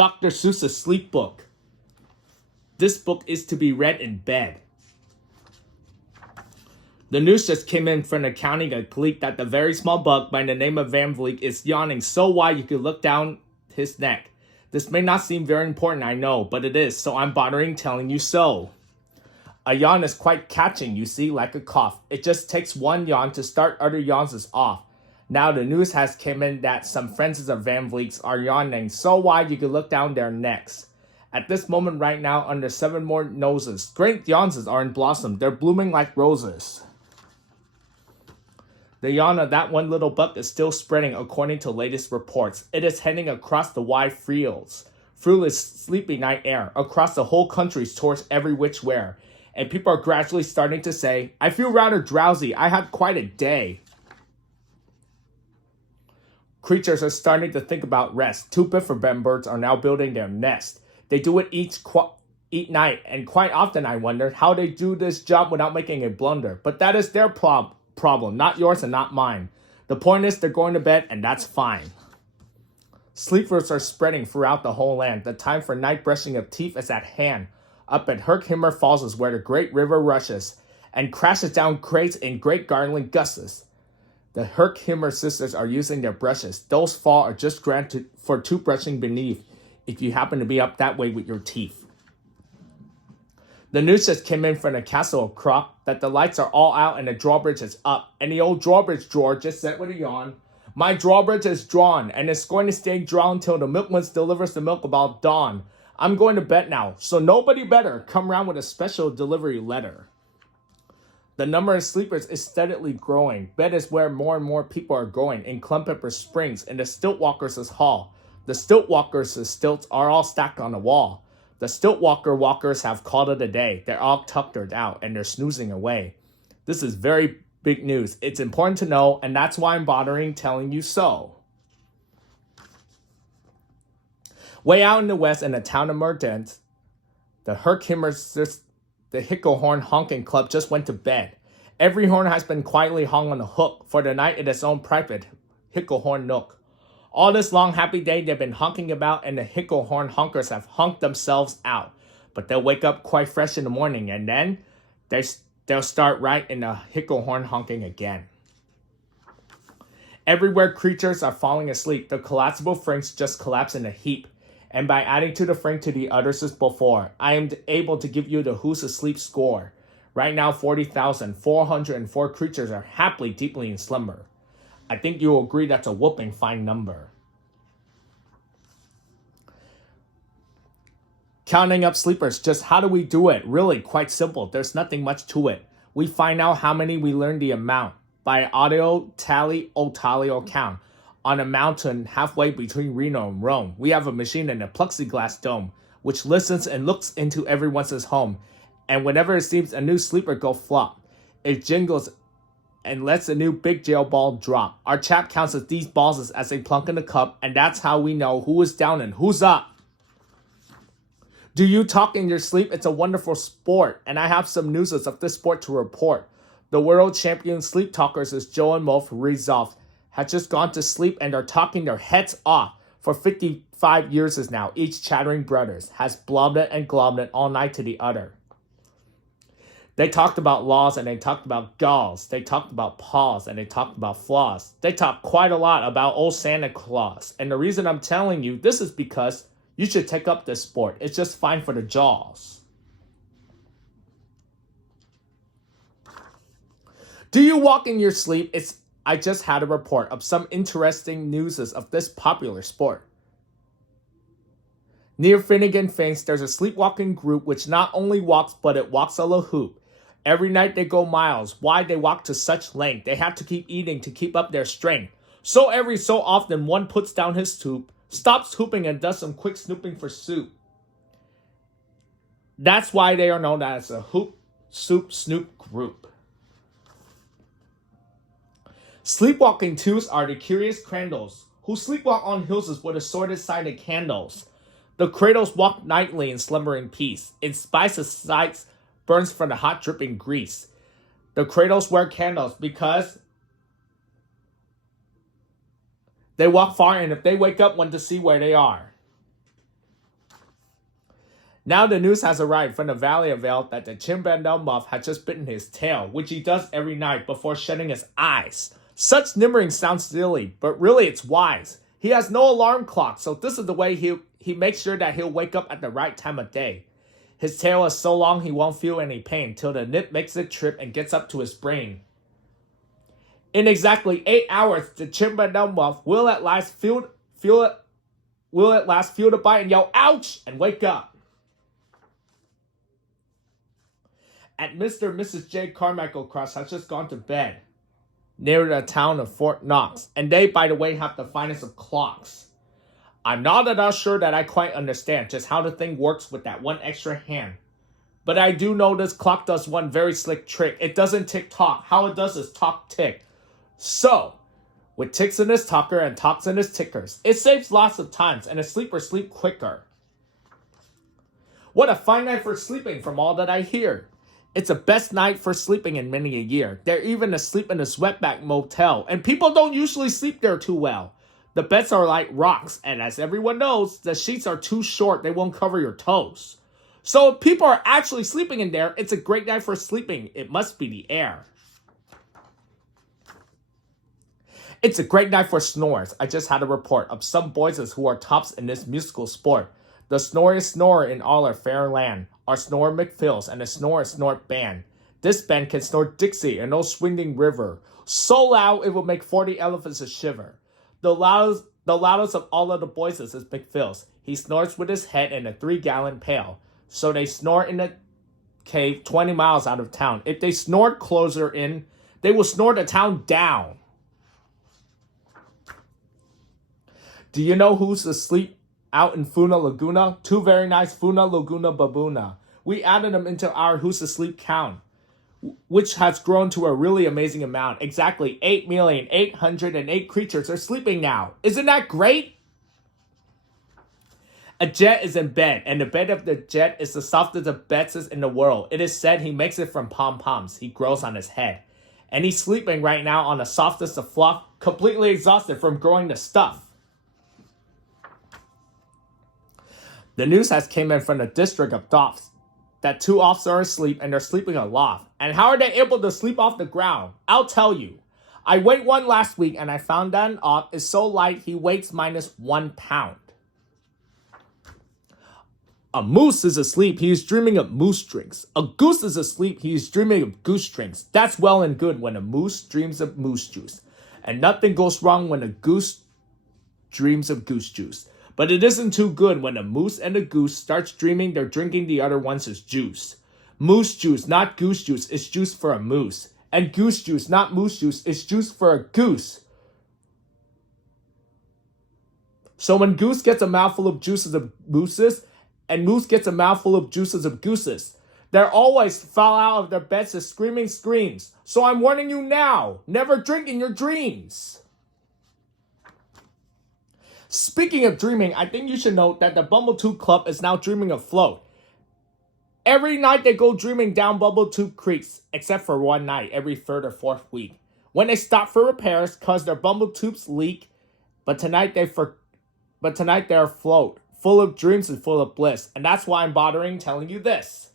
Dr. Seuss's sleep book. This book is to be read in bed. The news just came in from the county clique that the very small bug by the name of Van Vliet is yawning so wide you could look down his neck. This may not seem very important, I know, but it is, so I'm bothering telling you so. A yawn is quite catching, you see, like a cough. It just takes one yawn to start other yawns off. Now the news has come in that some friends of Van Vliet's are yawning so wide you could look down their necks. At this moment right now, under 7 more noses, great yawns are in blossom. They're blooming like roses. The yawn of that one little bug is still spreading according to latest reports. It is heading across the wide fields, through the sleepy night air, across the whole country towards every which where. And people are gradually starting to say, I feel rather drowsy. I had quite a day. Creatures are starting to think about rest. 2 bifid birds are now building their nest. They do it each night, and quite often I wonder how they do this job without making a blunder. But that is their problem, not yours and not mine. The point is they're going to bed, and that's fine. Sleepers are spreading throughout the whole land. The time for night brushing of teeth is at hand. Up at Herkimer Falls is where the great river rushes and crashes down crates in great gargling gusts. The Herkimer sisters are using their brushes. Those fall are just granted for toothbrushing beneath, if you happen to be up that way with your teeth. The news just came in from the castle of Croc that the lights are all out and the drawbridge is up. And the old drawbridge drawer just said with a yawn, my drawbridge is drawn and it's going to stay drawn until the milkman delivers the milk about dawn. I'm going to bed now, so nobody better come round with a special delivery letter. The number of sleepers is steadily growing. Bed is where more and more people are going. In Culpeper Springs, in the Stiltwalkers' hall. The Stiltwalkers' stilts are all stacked on the wall. The Stiltwalkers have called it a day. They're all tuckered out and they're snoozing away. This is very big news. It's important to know, and that's why I'm bothering telling you so. Way out in the west in the town of Merdent, the Hicklehorn Honking Club just went to bed. Every horn has been quietly hung on a hook for the night in its own private Hicklehorn nook. All this long happy day they've been honking about and the Hicklehorn honkers have honked themselves out. But they'll wake up quite fresh in the morning and then they'll start right in the Hicklehorn honking again. Everywhere creatures are falling asleep. The collapsible frames just collapse in a heap. And by adding to the frame to the others as before, I am able to give you the Who's Asleep score. Right now, 40,404 creatures are happily deeply in slumber. I think you'll agree that's a whooping fine number. Counting up sleepers, just how do we do it? Really, quite simple. There's nothing much to it. We find out how many, we learn the amount. By audio tally or count. On a mountain halfway between Reno and Rome, we have a machine in a plexiglass dome, which listens and looks into everyone's home. And whenever it seems a new sleeper go flop, it jingles and lets a new big jail ball drop. Our chap counts these balls as they plunk in the cup, and that's how we know who is down and who's up. Do you talk in your sleep? It's a wonderful sport, and I have some news of this sport to report. The world champion sleep talkers is Joe and Moff Resolve. Had just gone to sleep and are talking their heads off for 55 years now. Each chattering brothers has blobbed it and globbed it all night to the other. They talked about laws and they talked about galls. They talked about paws and they talked about flaws. They talked quite a lot about old Santa Claus. And the reason I'm telling you this is because you should take up this sport. It's just fine for the jaws. Do you walk in your sleep? I just had a report of some interesting news of this popular sport. Near Finnegan Faints, there's a sleepwalking group which not only walks, but it walks a la hoop. Every night they go miles. Why they walk to such length? They have to keep eating to keep up their strength. So every so often one puts down his tube, stops hooping and does some quick snooping for soup. That's why they are known as a Hoop Soup Snoop group. Sleepwalking twos are the curious crandles, who sleepwalk on hills with assorted-sided candles. The cradles walk nightly in slumber in peace. In spice of sights burns from the hot dripping grease. The cradles wear candles because they walk far, and if they wake up, want to see where they are. Now the news has arrived from the Valley of Vale that the Chimpanzee Muff had just bitten his tail, which he does every night before shutting his eyes. Such nimmering sounds silly, but really it's wise. He has no alarm clock, so this is the way he makes sure that he'll wake up at the right time of day. His tail is so long he won't feel any pain till the nip makes it trip and gets up to his brain. In exactly 8 hours, the Chimpanzee Muff will at last feel the bite and yell "ouch" and wake up. And Mr. and Mrs. J. Carmichael Cross has just gone to bed near the town of Fort Knox, and they, by the way, have the finest of clocks. I'm not at all sure that I quite understand just how the thing works with that one extra hand. But I do know this clock does one very slick trick. It doesn't tick-tock. How it does is talk-tick. So, with ticks in his talker and talks in his tickers, it saves lots of times and a sleeper sleep quicker. What a fine night for sleeping from all that I hear. It's the best night for sleeping in many a year. They're even asleep in a sweatback motel, and people don't usually sleep there too well. The beds are like rocks, and as everyone knows, the sheets are too short, they won't cover your toes. So if people are actually sleeping in there, it's a great night for sleeping. It must be the air. It's a great night for snores. I just had a report of some boys who are tops in this musical sport. The snoriest snorer in all our fair land are Snore McPhills and the Snore Snort Band. This band can snore Dixie and old swinging river, so loud it will make 40 elephants a shiver. The loudest of all of the boys is McPhills. He snores with his head in a 3-gallon pail. So they snore in a cave 20 miles out of town. If they snore closer in, they will snore the town down. Do you know who's asleep out in Funa Laguna? 2 very nice Funa Laguna Babuna. We added them into our Who's Asleep count, which has grown to a really amazing amount. Exactly 8,808,000 creatures are sleeping now. Isn't that great? A jet is in bed, and the bed of the jet is the softest of beds in the world. It is said he makes it from pom-poms he grows on his head. And he's sleeping right now on the softest of fluff, completely exhausted from growing the stuff. The news has came in from the district of Doffs that 2 officers are asleep and they're sleeping aloft. And how are they able to sleep off the ground? I'll tell you. I weighed one last week and I found that an off is so light he weighs minus 1 pound. A moose is asleep, he is dreaming of moose drinks. A goose is asleep, he is dreaming of goose drinks. That's well and good when a moose dreams of moose juice. And nothing goes wrong when a goose dreams of goose juice. But it isn't too good when a moose and a goose starts dreaming they're drinking the other one's juice. Moose juice, not goose juice, is juice for a moose. And goose juice, not moose juice, is juice for a goose. So when goose gets a mouthful of juices of mooses, and moose gets a mouthful of juices of gooses, they always fall out of their beds with screaming screams. So I'm warning you now, never drink in your dreams. Speaking of dreaming, I think you should note that the Bumbletube Club is now dreaming afloat. Every night they go dreaming down Bumbletube creeks, except for one night every 3rd or 4th week, when they stop for repairs cause their Bumbletubes leak. But tonight they're afloat, full of dreams and full of bliss, and that's why I'm bothering telling you this.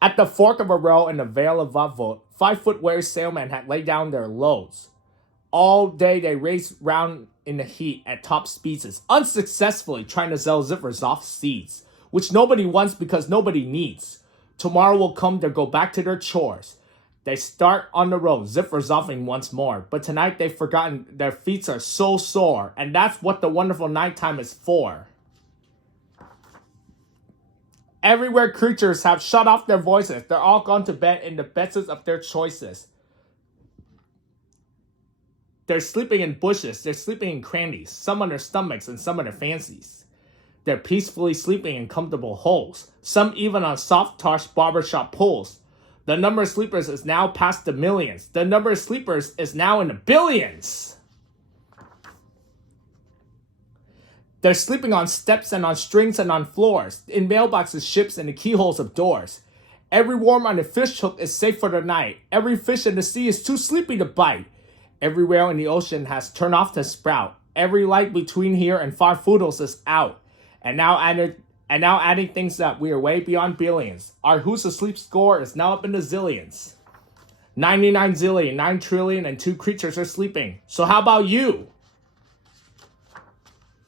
At the fork of a row in the Vale of Vavot, 5-foot weary sailmen had laid down their loads. All day they raced round in the heat at top speeds, unsuccessfully trying to sell zippers off seeds, which nobody wants because nobody needs. Tomorrow will come, they'll go back to their chores. They start on the road, zippers offing once more, but tonight they've forgotten their feet are so sore, and that's what the wonderful nighttime is for. Everywhere creatures have shut off their voices. They're all gone to bed in the beds of their choices. They're sleeping in bushes. They're sleeping in crannies. Some on their stomachs and some on their fancies. They're peacefully sleeping in comfortable holes. Some even on soft touch barbershop poles. The number of sleepers is now past the millions. The number of sleepers is now in the billions. They're sleeping on steps and on strings and on floors, in mailboxes, ships, and the keyholes of doors. Every worm on the fish hook is safe for the night. Every fish in the sea is too sleepy to bite. Every whale in the ocean has turned off to sprout. Every light between here and 5 Foodles is out. And now adding things that we are way beyond billions. Our Who's Asleep score is now up in the zillions. 99 zillion, 9 trillion, and 2 creatures are sleeping. So how about you?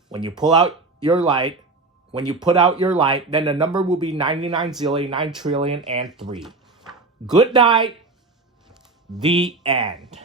When you put out your light, then the number will be 99 zillion, 9 trillion, and 3. Good night. The end.